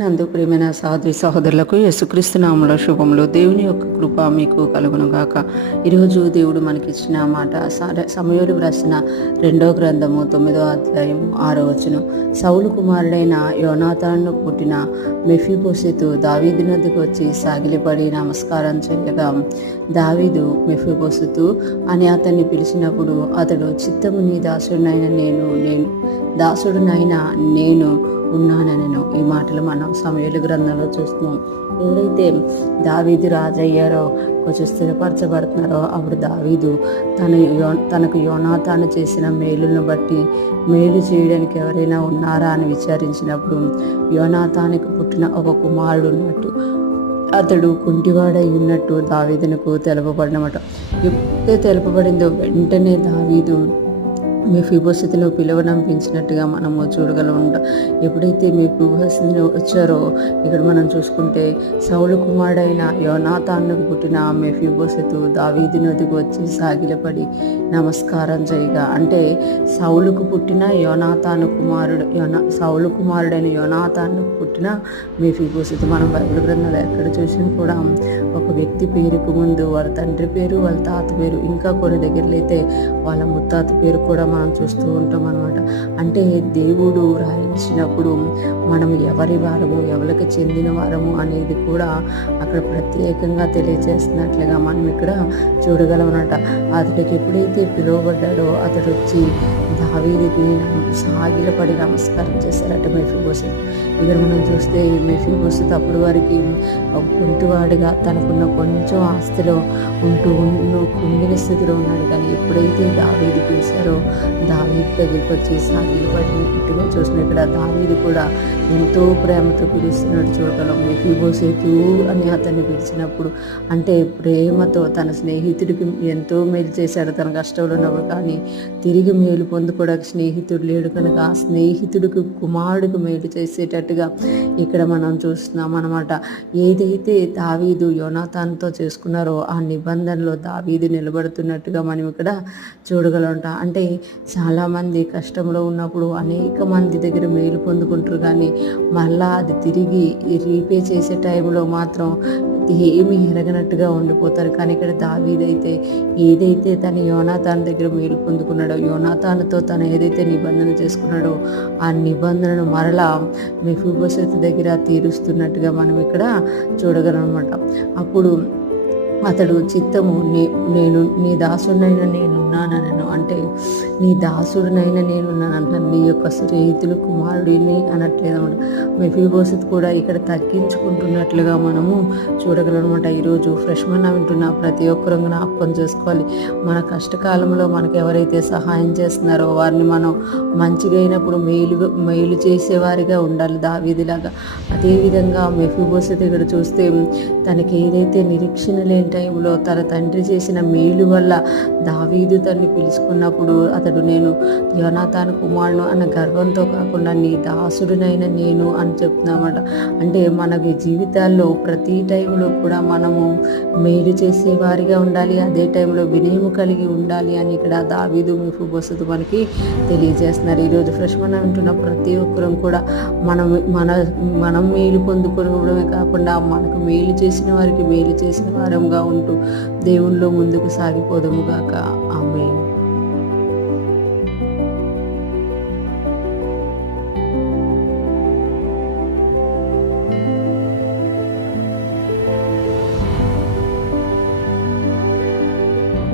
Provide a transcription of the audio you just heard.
నందు ప్రియమైన సహోదరి సహోదరులకు యేసుక్రీస్తు నామములో శుభములు. దేవుని యొక్క కృప మీకు కలుగును గాక. ఈరోజు దేవుడు మనకిచ్చిన మాట సమూయేలు రాసిన 2వ గ్రంథము 9వ అధ్యాయము 6వ వచనం. సౌలు కుమారుడైన యోనాతాను పుట్టిన మెఫీబోషెతు దావీదు నొద్దకు వచ్చి సాగిలపడి నమస్కారం చేయగా, దావీదు మెఫీబోషెతు అని అతన్ని పిలిచినప్పుడు అతడు, చిత్తము నీ దాసుడునైనా నేను ఉన్నానెను. ఈ మాటలు మనం సమూయేలు గ్రంథంలో చూస్తున్నాం. ఎవరైతే దావీదు రాజయ్యారో, కొంచెం స్థిరపరచబడుతున్నారో, అప్పుడు దావీదు తనకు యోనాతాను చేసిన మేలును బట్టి మేలు చేయడానికి ఎవరైనా ఉన్నారా అని విచారించినప్పుడు యోనాతానుకు పుట్టిన ఒక కుమారుడు ఉన్నట్టు, అతడు కుంటివాడై ఉన్నట్టు దావీదునకు తెలుపబడినమాట. ఎప్పుడైతే తెలుపబడిందో వెంటనే దావీదు మెఫీబోషెతును పిలువనంపించినట్టుగా మనము చూడగలం. ఎప్పుడైతే మెఫీబోషెతు వచ్చారో, ఇక్కడ మనం చూసుకుంటే సౌలు కుమారుడైన యోనాతానుకు పుట్టిన మెఫీబోషెతు దావీదు నొద్దకు వచ్చి సాగిలపడి నమస్కారం చేయగా, అంటే సౌలు కుమారుడైన యోనాతానుకు పుట్టిన మెఫీబోషెతు. మనం బైబిల్ గ్రంథాలు ఎక్కడ చూసినా కూడా ఒక వ్యక్తి పేరుకు ముందు వాళ్ళ తండ్రి పేరు, వాళ్ళ తాత పేరు, ఇంకా కొన్ని దగ్గరలో అయితే వాళ్ళ ముత్తాత పేరు కూడా మనం చూస్తూ ఉంటాం అనమాట. అంటే దేవుడు రాయించినప్పుడు మనం ఎవరి వారము, ఎవరికి చెందిన వారము అనేది కూడా అక్కడ ప్రత్యేకంగా తెలియజేస్తున్నట్లుగా మనం ఇక్కడ చూడగలం అన్నమాట. అతడికి ఎప్పుడైతే పిలువబడ్డాడో అతడు వచ్చి దావీదుకి సాగిలపడి నమస్కారం చేశారట మెఫీబోషెతు. ఇక్కడ మనం చూస్తే మెఫీబోషెతు అప్పుడు వారికి కుంటివాడిగా తనకున్న కొంచెం ఆస్తిలో ఉంటూ కుంగిన స్థితిలో ఉన్నాడు. కానీ ఎప్పుడైతే దావీదు పిలిచారో దావీదు దగ్గరికి వచ్చి సాగిలపడినట్టుగా చూసిన ఇక్కడ దావీదు కూడా ఎంతో ప్రేమతో పిలుస్తున్నాడు చూడగలం. మెఫీబోషెతు అని అతన్ని పిలిచినప్పుడు అంటే ప్రేమతో తన స్నేహితుడికి ఎంతో మేలు చేశాడు తన కష్టంలో ఉన్నప్పుడు. కానీ తిరిగి మేలు పొందుకోవడానికి స్నేహితుడు లేడు కనుక ఆ స్నేహితుడికి కుమారుడికి మేలు చేసేటట్టుగా ఇక్కడ మనం చూస్తున్నాం అన్నమాట. ఏదైతే దావీదు యోనాతానుతో చేసుకున్నారో ఆ నిబంధనలో దావీదు నిలబడుతున్నట్టుగా మనం ఇక్కడ చూడగలం. అంటే చాలామంది కష్టంలో ఉన్నప్పుడు అనేక మంది దగ్గర మేలు పొందుకుంటారు, కానీ మళ్ళా అది తిరిగి రీపే చేసే టైంలో మాత్రం ఏమీ ఎరగనట్టుగా ఉండిపోతారు. కానీ ఇక్కడ దావీదైతే ఏదైతే తన యోనాతాను దగ్గర మేలు పొందుకున్నాడో, యోనాతానుతో తను ఏదైతే నిబంధన చేసుకున్నాడో ఆ నిబంధనను మరలా మెఫీబోషెతు దగ్గర తీరుస్తున్నట్టుగా మనం ఇక్కడ చూడగలం అన్నమాట. అప్పుడు అతడు, చిత్తము నేను నీ దాసుడినైనా నేనున్నానను, అంటే నీ దాసుడినైనా నేనున్నాను అంటున్నాను, నీ యొక్క స్నేహితులు కుమారుడిని అనట్లేదన్నమాట. మెఫీబోషెతు కూడా ఇక్కడ తగ్గించుకుంటున్నట్లుగా మనము చూడగలం అనమాట. ఈరోజు ఫ్రెష్మన్ వింటున్న ప్రతి ఒక్కరూ జ్ఞాపకం చేసుకోవాలి. మన కష్టకాలంలో మనకు ఎవరైతే సహాయం చేస్తున్నారో వారిని మనం మంచిగా అయినప్పుడు మేలు చేసేవారిగా ఉండాలి దావీదులాగా. అదేవిధంగా మెఫీబోషెతు ఇక్కడ చూస్తే తనకి ఏదైతే నిరీక్షణ లేని టైంలో తన తండ్రి చేసిన మేలు వల్ల దావీదు తన్ని పిలుచుకున్నప్పుడు అతడు నేను యోనాతాను కుమారుడు అన్న గర్వంతో కాకుండా నీ దాసుడినైనా నేను అని చెప్తున్నామాట. అంటే మనకి జీవితాల్లో ప్రతి టైంలో కూడా మనము మేలు చేసేవారిగా ఉండాలి, అదే టైంలో వినయము కలిగి ఉండాలి అని ఇక్కడ దావీదు మెఫీబోషెతు మనకి తెలియజేస్తున్నారు. ఈరోజు ఫ్రెష్మన్ అంటున్న ప్రతి ఒక్కరం కూడా మనం మేలు పొందుకోవడమే కాకుండా మనకు మేలు చేసిన వారికి మేలు చేసిన వారంగా ఉంటూ దేవుళ్ళో ముందుకు సాగిపోదాము గాక.